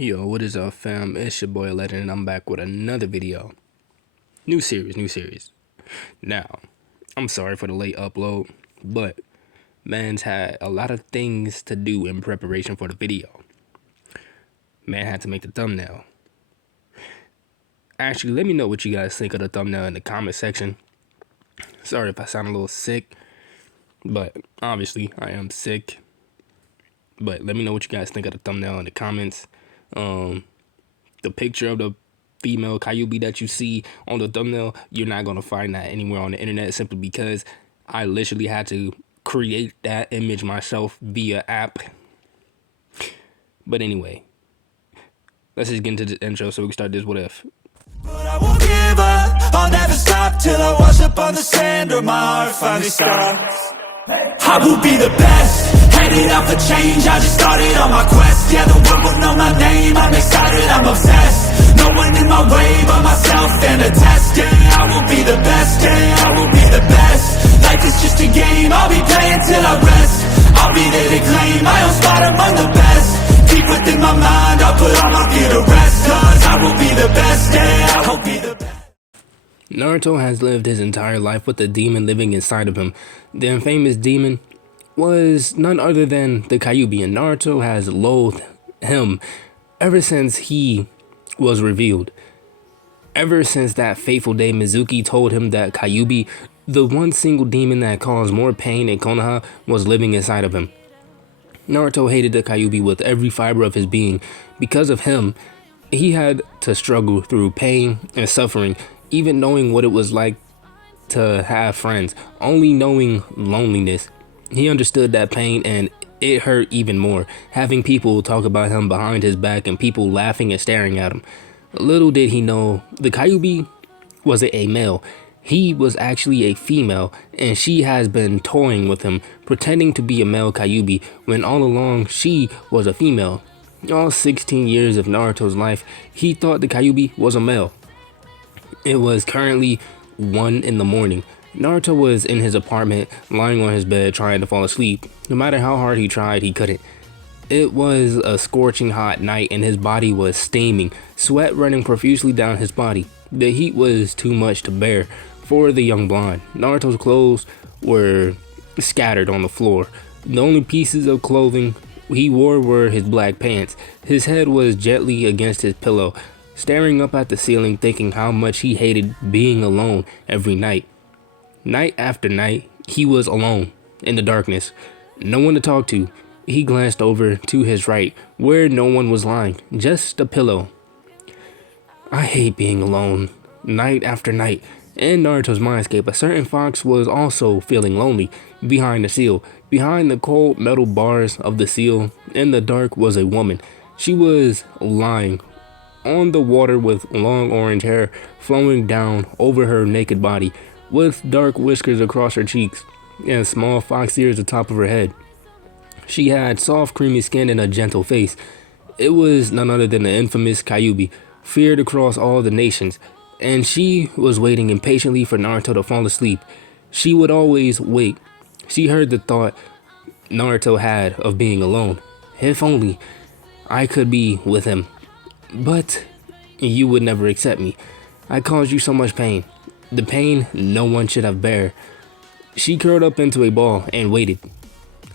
Yo, what is up, fam? It's your boy Legend, and I'm back with another video. New series. Now, I'm sorry for the late upload, but man's had a lot of things to do in preparation for the video. Man had to make the thumbnail. Actually, let me know what you guys think of the thumbnail in the comment section. Sorry if I sound a little sick, but obviously I am sick. But let me know what you guys think of the thumbnail in the comments. The picture of the female Kyubi that you see on the thumbnail, you're not gonna find that anywhere on the internet, simply because I literally had to create that image myself via app. But anyway, let's just get into the intro so we can start this what if. But I won't give up, I'll never stop till I wash up on the sand or my heart finally stops. I will be the best, headed out for change, I just started on my quest. Yeah, the world will know my name, I'm excited, I'm obsessed. No one in my way but myself and a test. Yeah, I will be the best, yeah, I will be the best. Life is just a game, I'll be playing till I rest. I'll be there to claim my own spot among the best. Deep within my mind, I'll put all my fear to rest. Cause I will be the best, yeah, I will be the best. Naruto has lived his entire life with a demon living inside of him. The infamous demon was none other than the Kyubi, and Naruto has loathed him ever since he was revealed. Ever since that fateful day Mizuki told him that Kyubi, the one single demon that caused more pain in Konoha, was living inside of him. Naruto hated the Kyubi with every fiber of his being. Because of him, he had to struggle through pain and suffering, even knowing what it was like to have friends, only knowing loneliness. He understood that pain, and it hurt even more, having people talk about him behind his back and people laughing and staring at him. Little did he know, the Kyubi wasn't a male. He was actually a female, and she has been toying with him, pretending to be a male Kyubi, when all along she was a female. All 16 years of Naruto's life, he thought the Kyubi was a male. It was currently 1 in the morning. Naruto was in his apartment, lying on his bed, trying to fall asleep. No matter how hard he tried, he couldn't. It was a scorching hot night, and his body was steaming, sweat running profusely down his body. The heat was too much to bear for the young blonde. Naruto's clothes were scattered on the floor. The only pieces of clothing he wore were his black pants. His head was gently against his pillow, staring up at the ceiling, thinking how much he hated being alone every night. Night after night, he was alone in the darkness. No one to talk to. He glanced over to his right, where no one was lying, just a pillow. I hate being alone. Night after night. In Naruto's mindscape, a certain fox was also feeling lonely behind the seal. Behind the cold metal bars of the seal, in the dark, was a woman. She was lying on the water with long orange hair flowing down over her naked body, with dark whiskers across her cheeks and small fox ears atop of her head. She had soft creamy skin and a gentle face. It was none other than the infamous Kyubi, feared across all the nations, and she was waiting impatiently for Naruto to fall asleep. She would always wait. She heard the thought Naruto had of being alone. If only I could be with him. But you would never accept me. I caused you so much pain. The pain no one should have bear. She curled up into a ball and waited.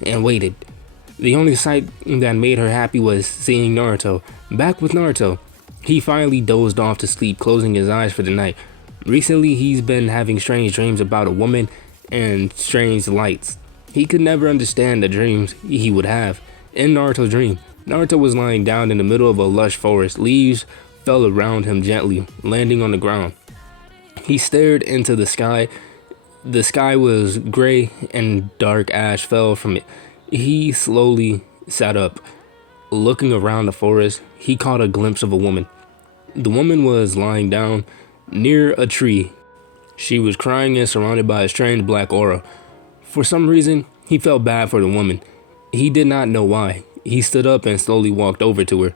And waited. The only sight that made her happy was seeing Naruto. Back with Naruto. He finally dozed off to sleep, closing his eyes for the night. Recently, he's been having strange dreams about a woman and strange lights. He could never understand the dreams he would have. In Naruto's dream, Naruto was lying down in the middle of a lush forest. Leaves fell around him gently, landing on the ground. He stared into the sky. The sky was gray and dark ash fell from it. He slowly sat up. Looking around the forest, he caught a glimpse of a woman. The woman was lying down near a tree. She was crying and surrounded by a strange black aura. For some reason, he felt bad for the woman. He did not know why. He stood up and slowly walked over to her.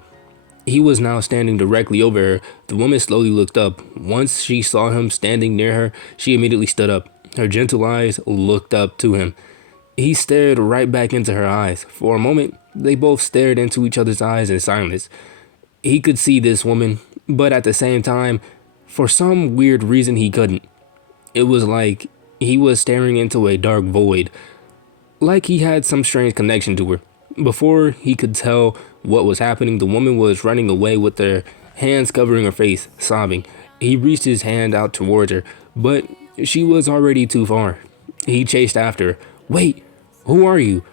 He was now standing directly over her. The woman slowly looked up. Once she saw him standing near her, she immediately stood up. Her gentle eyes looked up to him. He stared right back into her eyes. For a moment, they both stared into each other's eyes in silence. He could see this woman, but at the same time, for some weird reason, he couldn't. It was like he was staring into a dark void, like he had some strange connection to her. Before he could tell what was happening, the woman was running away with her hands covering her face, sobbing. He reached his hand out towards her, but she was already too far. He chased after her. Wait, who are you?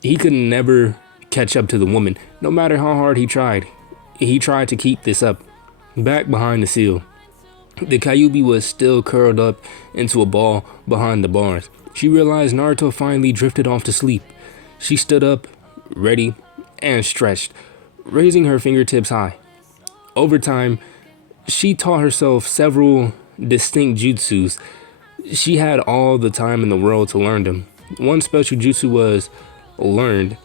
He could never catch up to the woman, no matter how hard he tried. He tried to keep this up. Back behind the seal, the Kyubi was still curled up into a ball behind the bars. She realized Naruto finally drifted off to sleep. She stood up, ready, and stretched, raising her fingertips high. Over time, she taught herself several distinct jutsus. She had all the time in the world to learn them. One special jutsu was learned.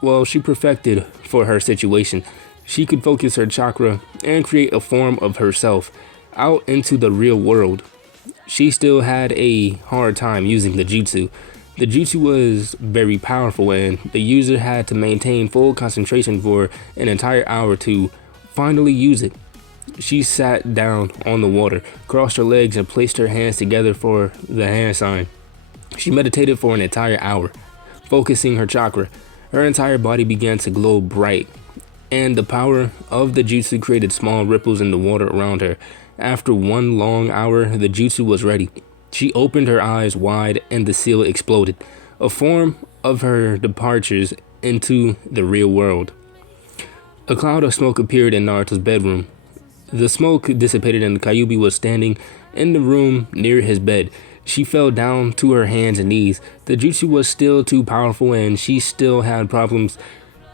Well, she perfected for her situation. She could focus her chakra and create a form of herself out into the real world. She still had a hard time using the jutsu. The jutsu was very powerful and the user had to maintain full concentration for an entire hour to finally use it. She sat down on the water, crossed her legs, and placed her hands together for the hand sign. She meditated for an entire hour, focusing her chakra. Her entire body began to glow bright, and the power of the jutsu created small ripples in the water around her. After one long hour, the jutsu was ready. She opened her eyes wide and the seal exploded, a form of her departures into the real world. A cloud of smoke appeared in Naruto's bedroom. The smoke dissipated and Kyubi was standing in the room near his bed. She fell down to her hands and knees. The jutsu was still too powerful and she still had problems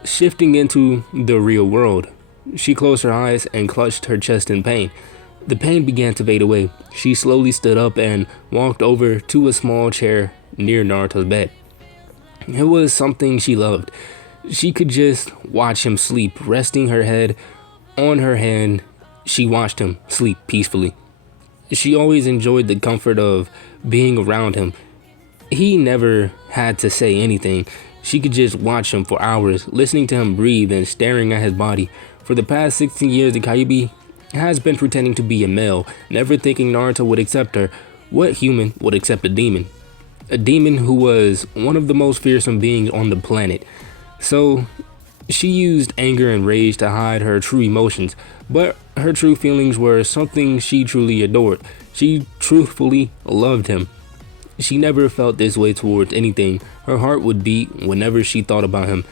shifting into the real world. She closed her eyes and clutched her chest in pain. The pain began to fade away. She slowly stood up and walked over to a small chair near Naruto's bed. It was something she loved. She could just watch him sleep, resting her head on her hand. She watched him sleep peacefully. She always enjoyed the comfort of being around him. He never had to say anything. She could just watch him for hours, listening to him breathe and staring at his body. For the past 16 years, the Kyubi has been pretending to be a male, never thinking Naruto would accept her. What human would accept a demon? A demon who was one of the most fearsome beings on the planet. So she used anger and rage to hide her true emotions, but her true feelings were something she truly adored. She truthfully loved him. She never felt this way towards anything. Her heart would beat whenever she thought about him.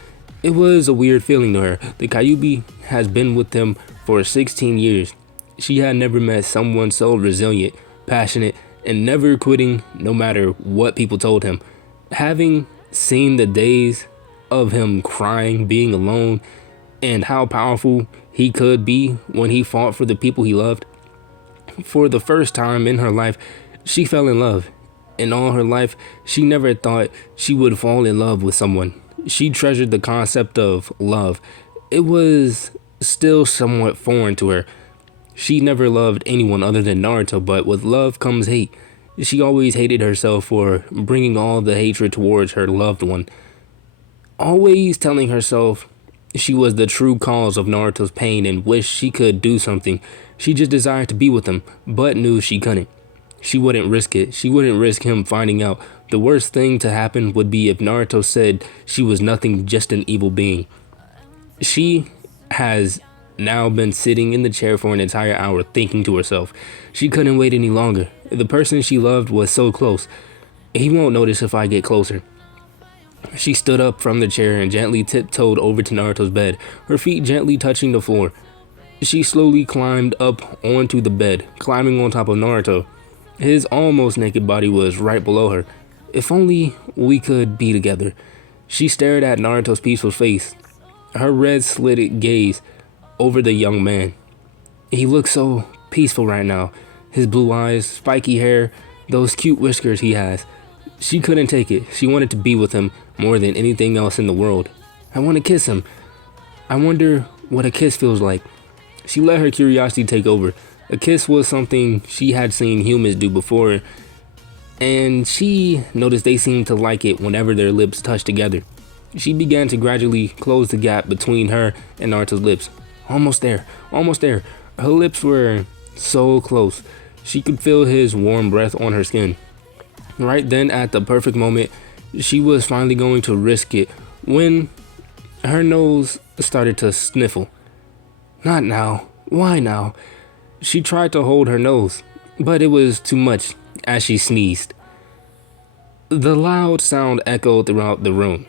It was a weird feeling to her. The Kyubi has been with him for 16 years. She had never met someone so resilient, passionate, and never quitting no matter what people told him. Having seen the days of him crying, being alone, and how powerful he could be when he fought for the people he loved, for the first time in her life, she fell in love. In all her life, she never thought she would fall in love with someone. She treasured the concept of love. It was still somewhat foreign to her. She never loved anyone other than Naruto, but with love comes hate. She always hated herself for bringing all the hatred towards her loved one. Always telling herself she was the true cause of Naruto's pain and wished she could do something. She just desired to be with him, but knew she couldn't. She wouldn't risk it. She wouldn't risk him finding out. The worst thing to happen would be if Naruto said she was nothing, just an evil being. She has now been sitting in the chair for an entire hour thinking to herself. She couldn't wait any longer. The person she loved was so close. He won't notice if I get closer. She stood up from the chair and gently tiptoed over to Naruto's bed, her feet gently touching the floor. She slowly climbed up onto the bed, climbing on top of Naruto. His almost naked body was right below her. If only we could be together. She stared at Naruto's peaceful face, her red slitted gaze over the young man. He looked so peaceful right now. His blue eyes, spiky hair, those cute whiskers he has. She couldn't take it. She wanted to be with him more than anything else in the world. I want to kiss him. I wonder what a kiss feels like. She let her curiosity take over. A kiss was something she had seen humans do before, and she noticed they seemed to like it whenever their lips touched together. She began to gradually close the gap between her and Naruto's lips. Almost there, almost there. Her lips were so close. She could feel his warm breath on her skin. Right then, at the perfect moment, she was finally going to risk it when her nose started to sniffle. Not now. Why now? She tried to hold her nose, but it was too much as she sneezed. The loud sound echoed throughout the room.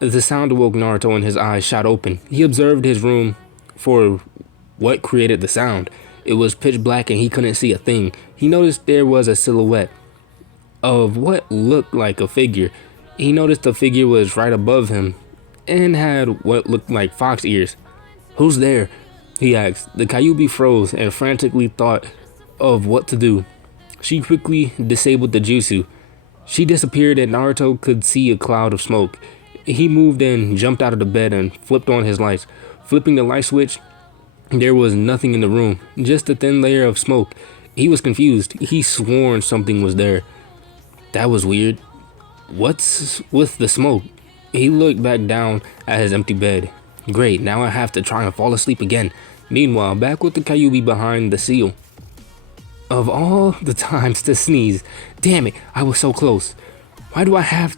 The sound awoke Naruto and his eyes shot open. He observed his room for what created the sound. It was pitch black and he couldn't see a thing. He noticed there was a silhouette of what looked like a figure. He noticed the figure was right above him and had what looked like fox ears. "Who's there?" he asked. The Kyubi froze and frantically thought of what to do. She quickly disabled the jutsu. She disappeared and Naruto could see a cloud of smoke. He moved and jumped out of the bed and flipped on his lights. Flipping the light switch, there was nothing in the room, just a thin layer of smoke. He was confused. He swore something was there. That was weird. What's with the smoke? He looked back down at his empty bed. Great, now I have to try and fall asleep again. Meanwhile, back with the Kyubi behind the seal. Of all the times to sneeze, damn it, I was so close. Why do I have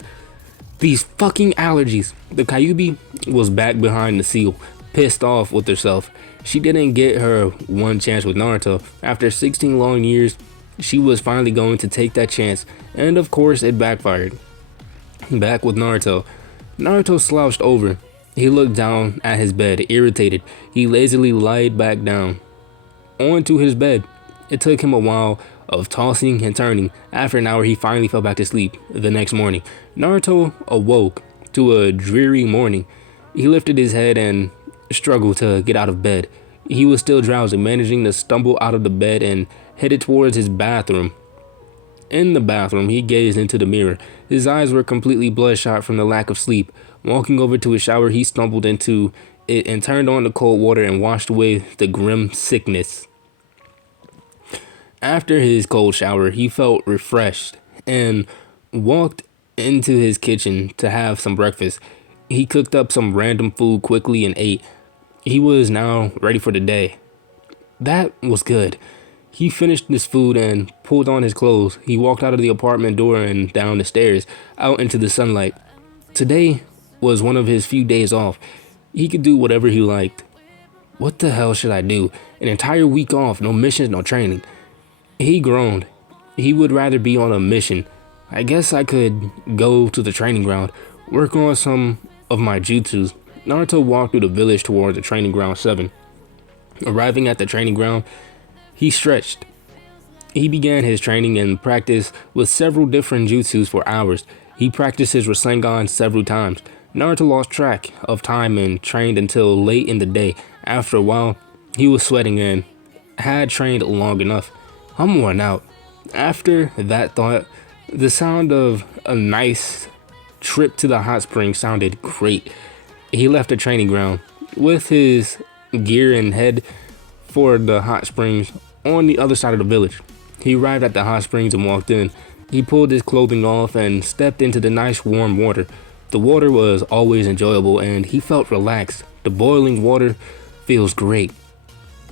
these fucking allergies? The Kyubi was back behind the seal, pissed off with herself. She didn't get her one chance with Naruto. After 16 long years, she was finally going to take that chance, and of course it backfired. Back with Naruto. Naruto slouched over. He looked down at his bed, irritated. He lazily lied back down onto his bed. It took him a while of tossing and turning. After an hour, he finally fell back to sleep. The next morning, Naruto awoke to a dreary morning. He lifted his head and struggled to get out of bed. He was still drowsy, managing to stumble out of the bed and headed towards his bathroom. In the bathroom, he gazed into the mirror. His eyes were completely bloodshot from the lack of sleep. Walking over to his shower, he stumbled into it and turned on the cold water and washed away the grim sickness. After his cold shower, he felt refreshed and walked into his kitchen to have some breakfast. He cooked up some random food quickly and ate. He was now ready for the day. That was good. He finished his food and pulled on his clothes. He walked out of the apartment door and down the stairs, out into the sunlight. Today was one of his few days off. He could do whatever he liked. What the hell should I do? An entire week off, no missions, no training. He groaned. He would rather be on a mission. I guess I could go to the training ground, work on some of my jutsus. Naruto walked through the village towards the training ground 7. Arriving at the training ground, he stretched. He began his training and practice with several different jutsus for hours. He practiced his Rasengan several times. Naruto lost track of time and trained until late in the day. After a while, he was sweating and had trained long enough. I'm worn out. After that thought, the sound of a nice trip to the hot spring sounded great. He left the training ground with his gear and head for the hot springs on the other side of the village. He arrived at the hot springs and walked in. He pulled his clothing off and stepped into the nice warm water. The water was always enjoyable and he felt relaxed. The boiling water feels great.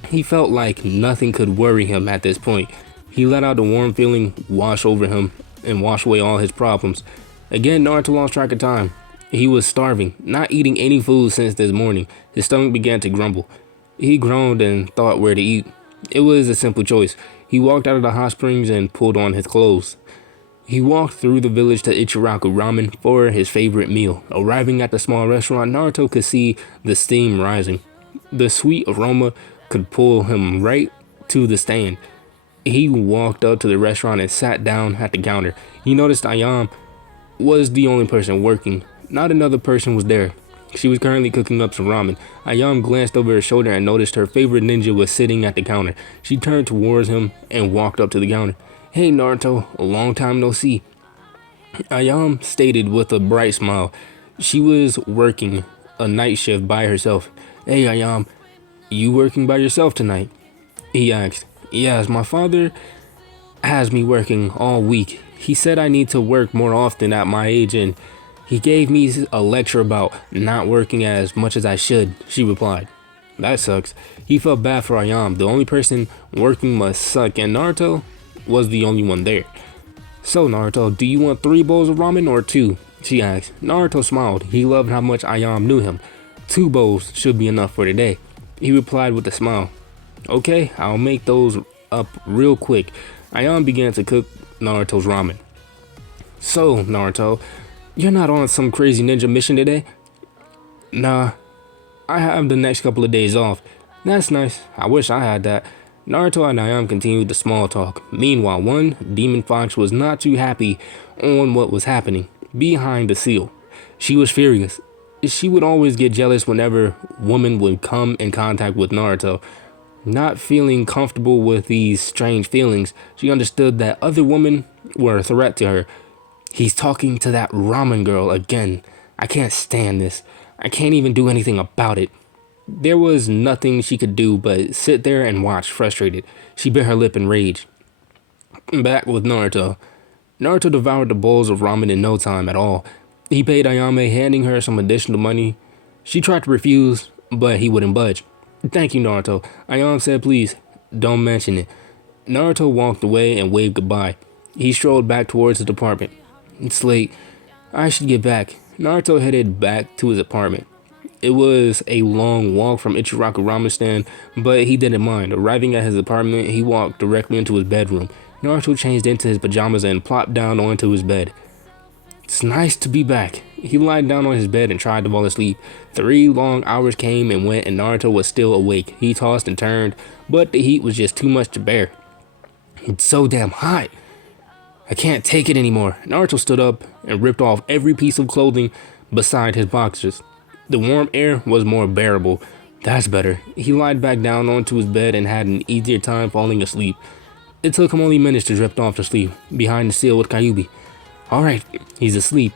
He felt like nothing could worry him at this point. He let out the warm feeling wash over him and wash away all his problems. Again, Naruto lost track of time. He was starving, not eating any food since this morning. His stomach began to grumble. He groaned and thought where to eat. It was a simple choice. He walked out of the hot springs and pulled on his clothes. He walked through the village to Ichiraku Ramen for his favorite meal. Arriving at the small restaurant, Naruto could see the steam rising. The sweet aroma could pull him right to the stand. He walked up to the restaurant and sat down at the counter. He noticed Ayam was the only person working. Not another person was there. She was currently cooking up some ramen. Ayam glanced over her shoulder and noticed her favorite ninja was sitting at the counter. She turned towards him and walked up to the counter. Hey Naruto, a long time no see. Ayam stated with a bright smile. She was working a night shift by herself. Hey Ayam, you working by yourself tonight? He asked. Yes, my father has me working all week. He said I need to work more often at my age and he gave me a lecture about not working as much as I should, she replied. That sucks. He felt bad for Ayam. The only person working must suck, and Naruto was the only one there. So Naruto, do you want 3 bowls of ramen or 2? She asked. Naruto smiled. He loved how much Ayam knew him. 2 bowls should be enough for today. He replied with a smile. Okay, I'll make those up real quick. Ayam began to cook Naruto's ramen. So, Naruto, you're not on some crazy ninja mission today? Nah, I have the next couple of days off. That's nice. I wish I had that. Naruto and Ayam continued the small talk. Meanwhile, one demon fox was not too happy on what was happening behind the seal. She was furious. She would always get jealous whenever women would come in contact with Naruto. Not feeling comfortable with these strange feelings, she understood that other women were a threat to her. He's talking to that ramen girl again. I can't stand this. I can't even do anything about it. There was nothing she could do but sit there and watch, frustrated. She bit her lip in rage. Back with Naruto. Naruto devoured the bowls of ramen in no time at all. He paid Ayame, handing her some additional money. She tried to refuse, but he wouldn't budge. Thank you, Naruto. Ayame said, please, don't mention it. Naruto walked away and waved goodbye. He strolled back towards his apartment. It's late. I should get back. Naruto headed back to his apartment. It was a long walk from Ichiraku Ramen Stand, but he didn't mind. Arriving at his apartment, he walked directly into his bedroom. Naruto changed into his pajamas and plopped down onto his bed. It's nice to be back. He lied down on his bed and tried to fall asleep. 3 long hours came and went and Naruto was still awake. He tossed and turned, but the heat was just too much to bear. It's so damn hot. I can't take it anymore. Naruto stood up and ripped off every piece of clothing beside his boxers. The warm air was more bearable. That's better. He lied back down onto his bed and had an easier time falling asleep. It took him only minutes to drift off to sleep, behind the seal with Kyubi. Alright, he's asleep.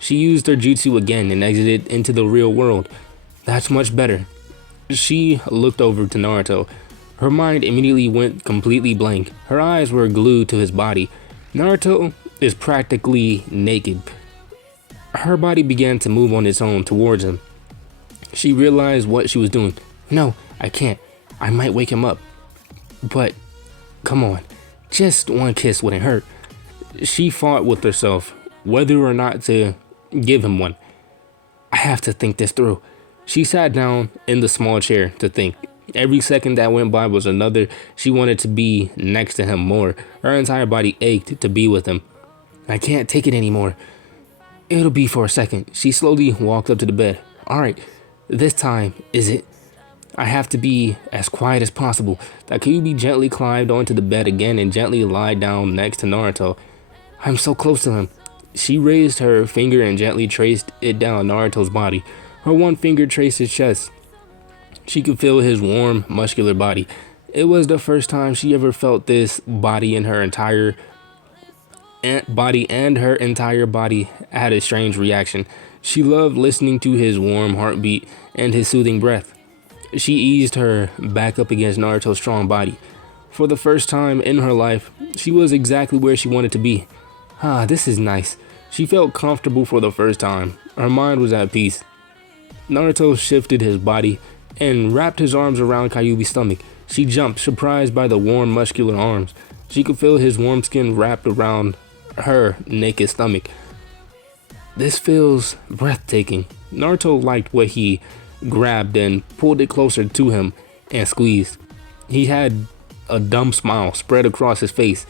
She used her jutsu again and exited into the real world. That's much better. She looked over to Naruto. Her mind immediately went completely blank. Her eyes were glued to his body. Naruto is practically naked. Her body began to move on its own towards him. She realized what she was doing. No, I can't. I might wake him up. But, come on. Just one kiss wouldn't hurt. She fought with herself, whether or not to give him one. I have to think this through. She sat down in the small chair to think. Every second that went by was another. She wanted to be next to him more. Her entire body ached to be with him. I can't take it anymore. It'll be for a second. She slowly walked up to the bed. Alright, this time, is it? I have to be as quiet as possible. Kyubi gently climbed onto the bed again and gently lied down next to Naruto. I'm so close to him. She raised her finger and gently traced it down Naruto's body. Her one finger traced his chest. She could feel his warm, muscular body. It was the first time she ever felt this body and her entire body had a strange reaction. She loved listening to his warm heartbeat and his soothing breath. She eased her back up against Naruto's strong body. For the first time in her life, she was exactly where she wanted to be. Ah, this is nice. She felt comfortable for the first time. Her mind was at peace. Naruto shifted his body and wrapped his arms around Kyubi's stomach. She jumped, surprised by the warm, muscular arms. She could feel his warm skin wrapped around her naked stomach. This feels breathtaking. Naruto liked what he grabbed and pulled it closer to him and squeezed. He had a dumb smile spread across his face.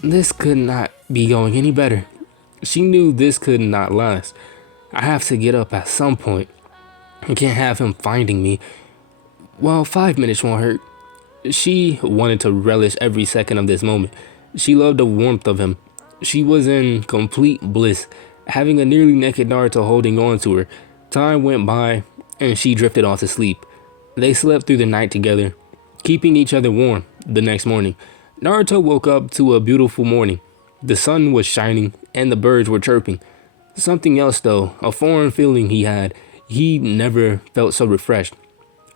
This could not be going any better. She knew this could not last. I have to get up at some point. I can't have him finding me. Well, 5 minutes won't hurt. She wanted to relish every second of this moment. She loved the warmth of him. She was in complete bliss, having a nearly naked Naruto holding on to her. Time went by, and she drifted off to sleep. They slept through the night together, keeping each other warm. The next morning, Naruto woke up to a beautiful morning. The sun was shining, and the birds were chirping. Something else though, a foreign feeling he had. He never felt so refreshed.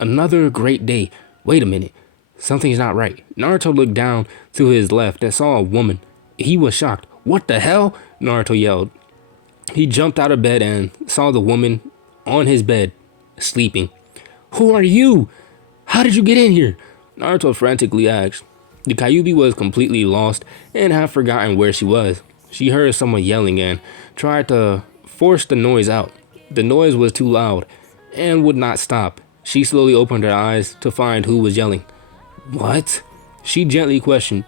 Another great day. Wait a minute. Something's not right. Naruto looked down to his left and saw a woman. He was shocked. What the hell? Naruto yelled. He jumped out of bed and saw the woman on his bed, sleeping. Who are you? How did you get in here? Naruto frantically asked. The Kyubi was completely lost and had forgotten where she was. She heard someone yelling and tried to force the noise out. The noise was too loud and would not stop. She slowly opened her eyes to find who was yelling. What? She gently questioned.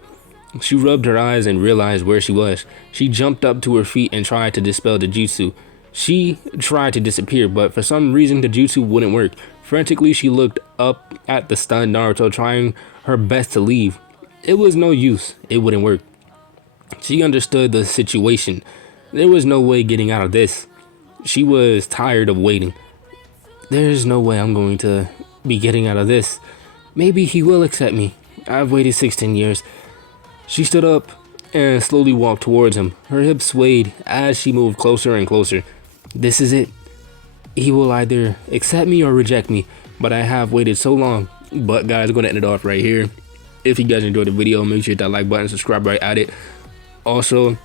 She rubbed her eyes and realized where she was. She jumped up to her feet and tried to dispel the jutsu. She tried to disappear, but for some reason the jutsu wouldn't work. Frantically, she looked up at the stunned Naruto, trying her best to leave. It was no use. It wouldn't work. She understood the situation. There was no way getting out of this. She was tired of waiting. There's no way I'm going to be getting out of this. Maybe he will accept me. I've waited 16 years. She stood up and slowly walked towards him. Her hips swayed as she moved closer and closer. This is it. He will either accept me or reject me, but I have waited so long. But guys, I'm going to end it off right here. If you guys enjoyed the video, make sure to hit that like button, subscribe right at it. Also,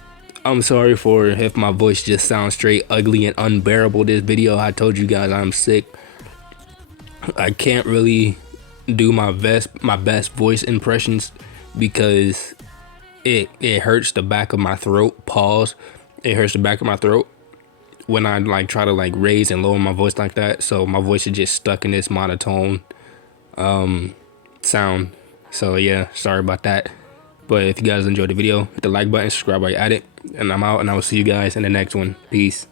I'm sorry for if my voice just sounds straight ugly and unbearable this video. I told you guys I'm sick. I can't really do my best voice impressions because it hurts the back of my throat. Pause. It hurts the back of my throat when I like try to like raise and lower my voice like that. So my voice is just stuck in this monotone sound. So yeah, sorry about that. But if you guys enjoyed the video, hit the like button, subscribe while you're at it, and I'm out, and I will see you guys in the next one. Peace.